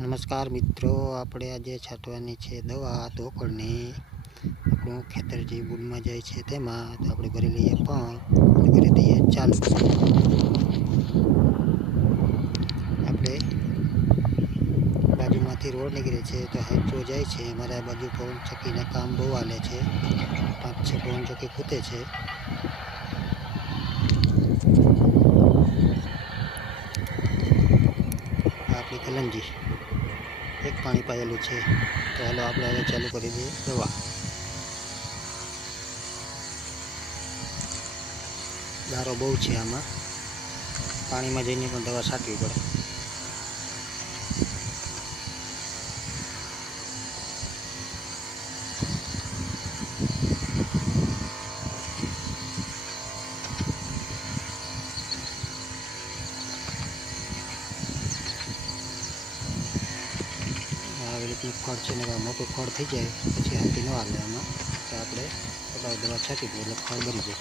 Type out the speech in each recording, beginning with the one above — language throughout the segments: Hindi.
नमस्कार मित्रों, આપણે આજે છાંટવાની છે દવા ધોકળની। આપણું ખેતર જે બૂનમાં જાય છે તેમાં તો આપણે ભરી લઈએ પંપ અને કરી દઈએ ચાલુ। આપણે બાજુમાંથી રોડ નીકળે છે તો હાઈડ્રો જાય છે। અમારા બાજુ પવન ચક્કીના કામ બહુ હાલે છે, 5-6 પવન ચક્કી ખૂટે છે। આપણી કલંજી एक पानी पायेलू है तो हालो आप हवे चालू कर दी दवा। गारो बहु है आमा पानी में जईने पण दवा छाटवी पड़े। फळ है ने मोटू फळ थी जाए पछी हाथी न हाले एमां तो आपणे दवा छाटी दीए એટલે फळ भरी जाए।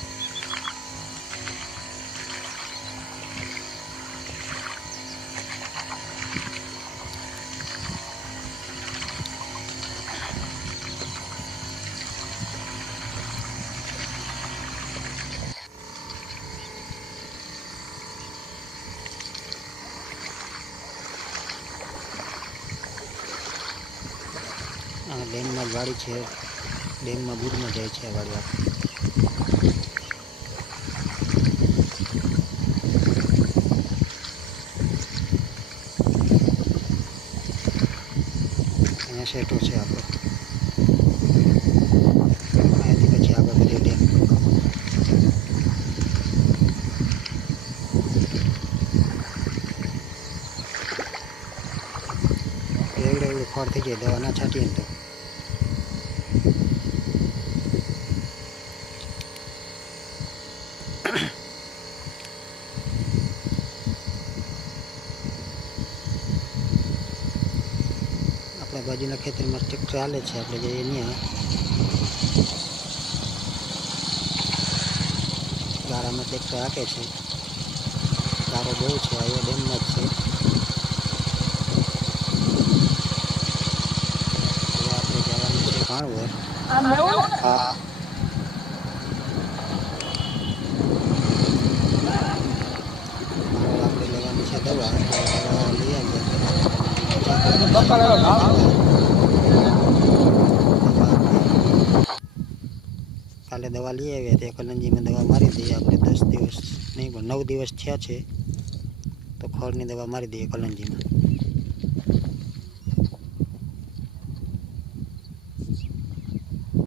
डेम में गाड़ी है, डेम में बूढ़ में जाए है गाड़ी। अँ सेटो है आप पीछे आगे बढ़िए डेम एवड़े फળ थी जाए दवा ना छाटीए तो। अपने बाजूना खेतर में ट्रेक्टर हाले छे, आपणे जईए न्या गारा में ट्रेक्टर हाके छे। गारो बहु छे, आ डेम में ज छे। आपणे जवानुं छे भाणवड। हाँ आपणे लेवानी छे दवा, दवा लई आवीए। काले दवा ली आए थे कलंजी में दवा मारी दी आपने 10 दिवस नहीं 9 दिवस थया छे तो खड़नी दवा मारी दी कलंजी में।